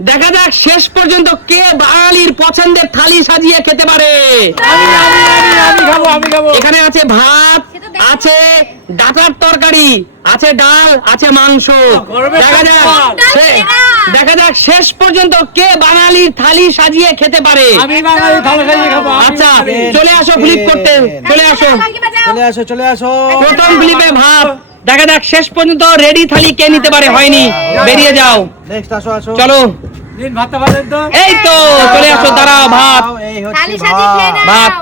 দেখা যাক শেষ পর্যন্ত কে বাঙালির পছন্দের থালি সাজিয়ে খেতে পারে। আমি খাবো। এখানে আছে ভাত, আছে ডাটার তরকারি, আছে ডাল, আছে মাংস। দেখা যাক শেষ পর্যন্ত কে বাঙালির থালি সাজিয়ে খেতে পারে। আমি বাঙালি থালি সাজিয়ে খাবো। আচ্ছা চলে আসো ফ্লিপ করতে, চলে আসো। প্রথম ফ্লিপে ভাত। দেখা যাক শেষ পর্যন্ত রেডি থালি কে নিতে পারে। হয়নি, বেরিয়ে যাও। চলো এই তো চলে আসো, দাঁড়াও। ভাত, ভাত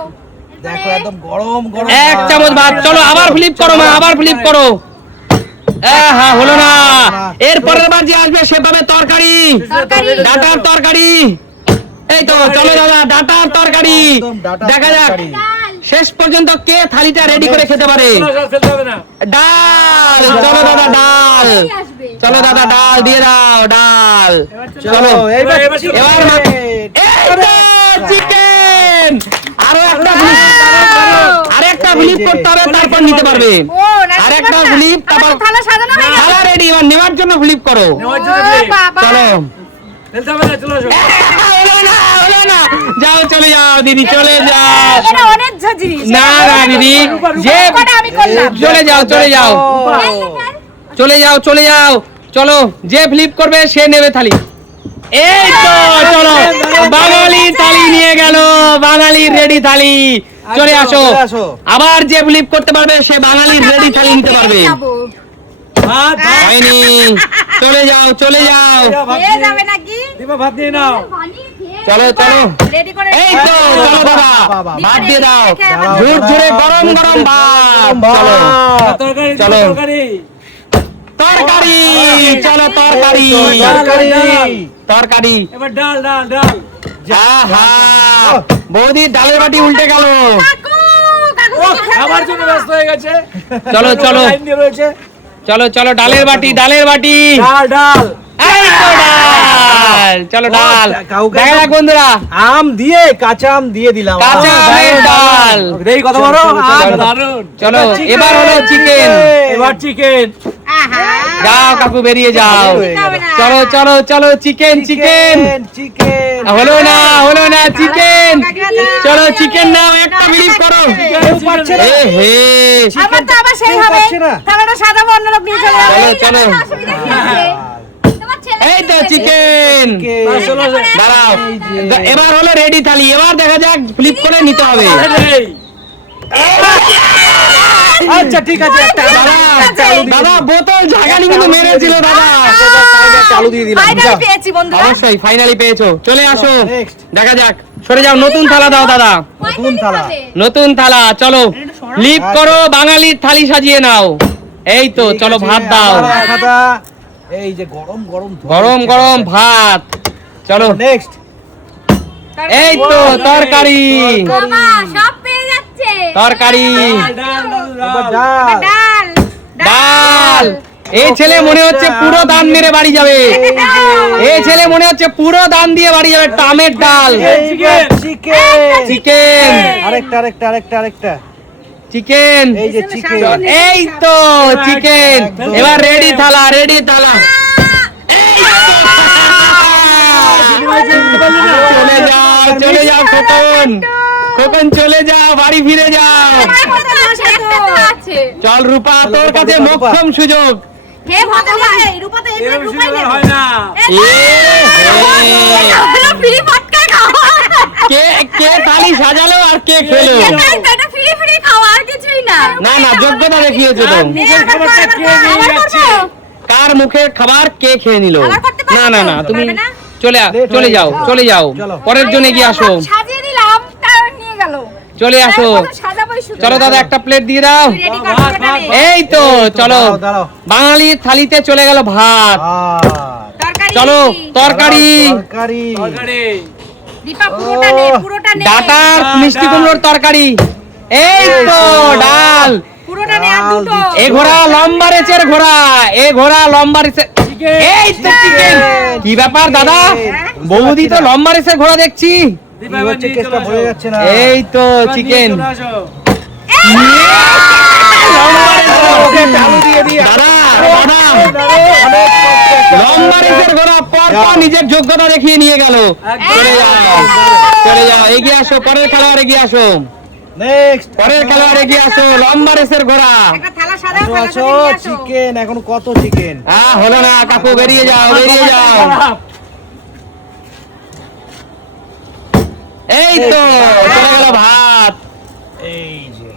দেখো একদম গরম গরম 1 চামচ ভাত। চলো আবার ফ্লিপ করো মা, আবার ফ্লিপ করো। হ্যাঁ হলো না। এর পরের বার যে আসবে সে পাবে তরকারি, ডাটার তরকারি। এই তো চলো দাদা, ডাটার তরকারি। দেখা যাক শেষ পর্যন্ত কে থালিটা রেডি করে খেতে পারে। ডাল, চলো দাদা ডাল, চলো দাদা ডাল দিয়ে দাও, ডাল। চলো এবার চিকেন। আরেকটা ফ্লিপ করতে হবে, তারপর নিতে পারবে। আরেকটা ফ্লিপ, তারপর থালা রেডি। এবার নেওয়ার জন্য ফ্লিপ করো। চলো হলো না। যাও চলে যাও দিদি, চলে যাও। না না দিদি, যে চলে যাও চলো, যে ফ্লিপ করবে সে নেবে থালি। এই তো চলো, বাঙালি থালি নিয়ে গেল, বাঙালির রেডি থালি। চলে আসো, আবার যে ফ্লিপ করতে পারবে সে বাঙালির রেডি থালি নিতে পারবে। হয়নি, চলে যাও ভাত দিয়ে নাও। চলো এই তো চলো দাদা, ভাত দিয়ে দাও। ঝুরঝুরে গরম গরম ভাত। চলো তরকারি, চলো তরকারি। এবার ডাল। বৌদি ডালের বাটি উল্টে গেল। খাবার জন্য ব্যস্ত হয়ে গেছে। চলো ডালের বাটি। ডাল। এই তো ডাল। চলো ডাল। দেখা যাক বন্ধুরা, আম দিয়ে কাঁচা আম দিয়ে দিলাম। কাঁচা আমের ডাল। এই কত বড় চলো এবার হলো চিকেন। চিকেন। যাও কাকু, বেরিয়ে যাও। চলো চিকেন। হলো না চিকেন। চলো চিকেন নাও, একটা ফ্লিপ করো। চলো এই তো চিকেন। দাঁড়াও, এবার হলো রেডি থালি। এবার দেখা যাক ফ্লিপ করে নিতে হবে। আচ্ছা ঠিক আছে, দাদা বোতল ঝাঁকানি কিন্তু মেরেছিল দাদা। চালু দিয়ে দিলাম। অবশ্যই ফাইনালি পেয়েছো। চলে আসো, দেখা যাক। সরে যাও, নতুন থালা দাও দাদা, নতুন থালা। চলো ফ্লিপ করো, বাঙালির থালি সাজিয়ে নাও। এই তো চলো ভাত দাও। এই যে গরম গরম ভাত। চলো নেক্সট। এই তো তরকারি। ডাল। এই ছেলে মনে হচ্ছে পুরো দান মেরে বাড়ি যাবে। এই ছেলে মনে হচ্ছে পুরো দান দিয়ে বাড়ি যাবে। টামের ডাল, চিকেন, আরেকটা চিকেন। এই যে চিকেন। এই তো চিকেন। এবার রেডি থালা। চলে যাও খোকন চলে যাও, বাড়ি ফিরে যাও। চল রূপা, তোর কাছে মোক্ষম সুযোগ। কে থালি সাজালো আর কে খেলো? না যোগ্যতা দেখিয়েছো তো। কার মুখের খাবার কে খেয়ে নিল? না তুমি চলে যাও। পরের জন্য এগিয়ে আসো। চলে আসো। চলো দাদা, একটা প্লেট দিয়ে দাও। এই তো চলো, বাঙালির থালিতে চলে গেল ভাত। চলো তরকারি। ডাটার মিষ্টি কুমড়োর তরকারি। এই তো ডাল। এ ঘোড়া লম্বা রেচের ঘোড়া। এই তো চিকেন। কি ব্যাপার দাদা, বৌদি তো লম্বা রেচের ঘোড়া দেখছি। এই তো চিকেন। ওকে চালু দিয়ে দি। দাদা লম্বা রেসের ঘোড়া পরপর নিজের যোগ্যতা দেখিয়ে নিয়ে গেল। চলে যাও, চলে যাও, এগিয়ে আসো, পরের খেলোয়াড় এগিয়ে আসো, নেক্সট পরের খেলোয়াড় এগিয়ে আসো, লম্বা রেসের ঘোড়া। একটা থালা সাজাও, থালা আসো সাজিয়ে নিয়ে আসো। চিকেন, এখন কত চিকেন? হলো না কাকু, বেরিয়ে যাও, বেরিয়ে যাও। এই তো চলে গেল ভাত। এই যে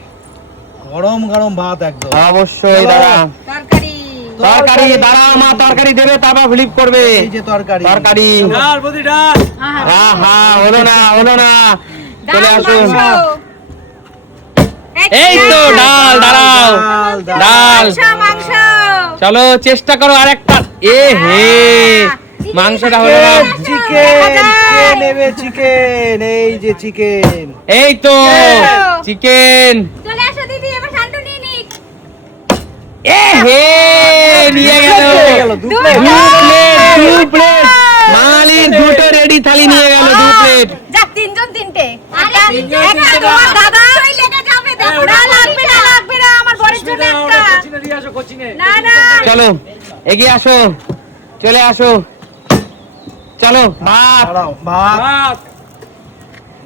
গরম গরম ভাত একদম। অবশ্যই দাদা, তরকারি। তরকারি দাঁড়াও মা, তরকারি দেবে তারপর ফ্লিপ করবে। এই যে তরকারি। তরকারি, ডাল বদি ডাল। আহা হলো না, হলো না, চলে ডাল, আসুন। মাংস। এই তো ডাল, দাঁড়াও, ডাল। মাংস, মাংস। চলো চেষ্টা করো আরেকটা। এ হে, মাংসটা হলো না। চিকেন, কে নেবে চিকেন? এই যে চিকেন। এই তো চিকেন। চলে আসো দিদি, এবার শান্তু নিয়ে নিক। এ হে, নিয়ে গেল দু দুটো। প্লেট। দু প্লেট। বাঙালির দুটো রেডি থালি নিয়ে গেল, দু প্লেট। যাক, তিনজন তিনটে। একটা তিনজন একটা তিনটে তোমার দাও। দাদা ওই লেগে যাবে, দেখো। না, লাগবে না, লাগবে না, আমার বরের জন্য একটা। কোচিনে দিয়ে আসো, কোচিনে। না, না। চলো এগিয়ে আসো, চলে আসো, চলো ভাত। দাঁড়াও, ভাত। ভাত।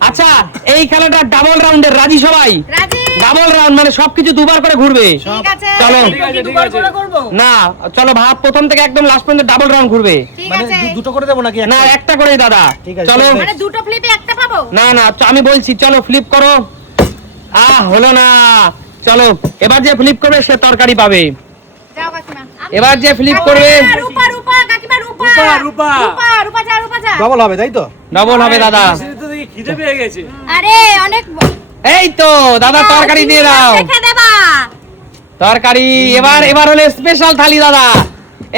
আচ্ছা এই খেলাটা ডাবল রাউন্ডের, রাজি সবাই? রাজি? ডাবল রাউন্ড মানে সবকিছু দুবার করে ঘুরবে। ঠিক আছে। চলো। ঠিক আছে, ঠিক দুবার আছে। করে করবো? না চলো, ভাত প্রথম থেকে একদম লাস্ট পর্যন্ত ডাবল রাউন্ড ঘুরবে। ঠিক মানে আছে। দুটো করে দেবো নাকি না একটা? একটা করেই দাদা। ঠিক আছে, চলো। চলো। মানে দুটো ফ্লিপে একটা পাবো? না না আমি বলছি, চলো ফ্লিপ করো। হলো না। চলো এবার যে ফ্লিপ করবে সে তরকারি পাবে। যাও কাকিমা। এবার যে ফ্লিপ করবে রূপা, রূপা, কাকিমা রূপা। রূপা, রূপা। রূপা, রূপা যা, রূপা যা। ডবল হবে তাই তো? ডবল হবে দাদা। সেটা তো দেখি খিদে পেয়ে গেছে। আরে অনেক এই তো দাদা তরকারি দিয়ে দাও। দেখে দেবা। তরকারি এবার হলো স্পেশাল থালি দাদা।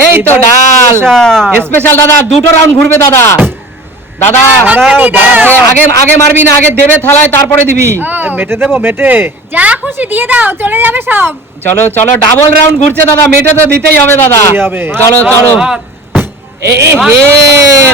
এই তো এবার ডাল special। স্পেশাল দাদা, দুটো রাউন্ড ঘুরবে দাদা। দাদা দাঁড়াও, দাঁড়াও। আগে আগে মারবি না, আগে দেবে থালায় তারপরে দিবি। ও, মেটে দেবো, মেটে। যা খুশি দিয়ে দাও, চলে যাবে সব। চলো চলো, ডাবল রাউন্ড ঘুরছে দাদা, মেটে তো দিতেই হবে দাদা। দিতেই হবে। চলো চলো, ভাত। এ হে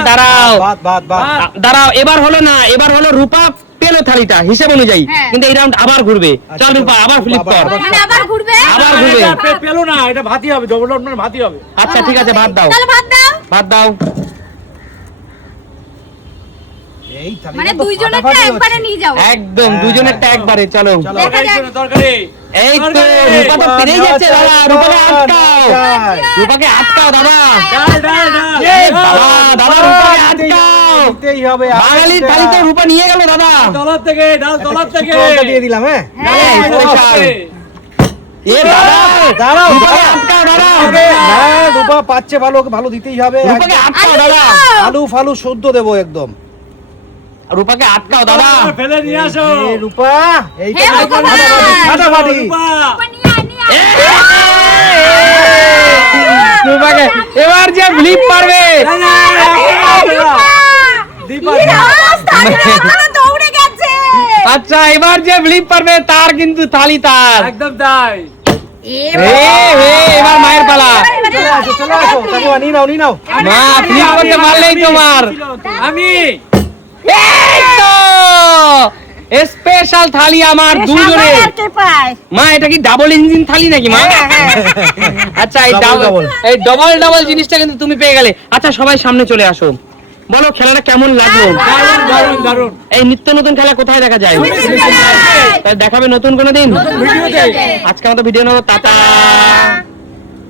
দাঁড়াও, ভাত ভাত ভাত। দাঁড়াও। এবার হলো না, এবার হলো রূপা পেলো থালিটা হিসেব অনুযায়ী, হ্যাঁ। কিন্তু এই রাউন্ড আবার ঘুরবে। আচ্ছা, চল রূপা আবার ফ্লিপ আবার, কর। আবার। মানে আবার ঘুরবে? আবার আরে, ঘুরবে। এটা পেলো না, এটা ভাতই হবে, ডবল রাউন্ড মানে ভাতই হবে। আচ্ছা ঠিক আছে, ভাত দাও, তাহলে ভাত দাও। ভাত দাও। এই তাহলে মানে তো দুইজনেরটা ফাটাফাটি একবারে হচ্ছে। নিয়ে যাও। একদম হ্যাঁ, দুজনেরটা হ্যাঁ, একবারে। চলো চলো। দেখা তরকারি যাক। শোনো, তরকারি। এই তো তরকারি। রূপা তো পেরেই যাচ্ছে দাদা, রূপাকে আটকাও, যাই। রূপাকে আটকাও দাদা। ডাল, ডাল, ডাল। এই বাবা, দাদা রূপাকে আটকাও। দিতেই হবে। বাঙালির থালি তো রূপা নিয়ে গেল দাদা। তলার থেকে, ডাল তলার থেকে। চিকেনটা দিয়ে দিলাম, হ্যাঁ? এই, ডাল তলার স্পেশাল। থেকে। এ দাদা, দাঁড়াও, রূপাকে দাঁড়াও। আটকাও দাদা, হ্যাঁ, রূপা পাচ্ছে ভালো, ওকে ভালো দিতেই হবে। রূপাকে আটকাও দাদা, আলু ফালু সদ্য দেবো একদম। রূপাকে আটকাও দাদা। তলার ফেলে নিয়ে আসো। এ রূপা, এইটা হে ভগবান। ফাটাফাটি। রূপা। নিয়ে আয়, নিয়ে আয়। রূপাকে এবার যে ফ্লিপ পারবে। দীপা, কি অবস্থা, এখনো দৌড়ে গেছে। আচ্ছা এবার যে ফ্লিপ পারবে তার কিন্তু থালি তার। একদম তাই। এবার মায়ের পালা। চলে আসো, চলে আসো। কাকিমা, নিয়ে নাও, নিয়ে নাও। মা ফ্লিপ করতে পারলেই তোমার। আমি এই তো স্পেশাল থালি আমার দুজনে। মা এটা কি ডাবল ইঞ্জিন থালি নাকি মা? আচ্ছা এই Double, ডাবল, double। এই ডবল জিনিসটা কিন্তু তুমি পেয়ে গেলে। আচ্ছা সবাই সামনে চলে আসো, বলো খেলাটা কেমন লাগলো? দারুণ, দারুণ, দারুণ। এই নিত্য নতুন খেলা কোথায় দেখা যায়? তুমি তাহলে দেখাবে নতুন কোনো দিন। ভিডিওতে। আজকে আমাদের ভিডিও নেবো, টাটা।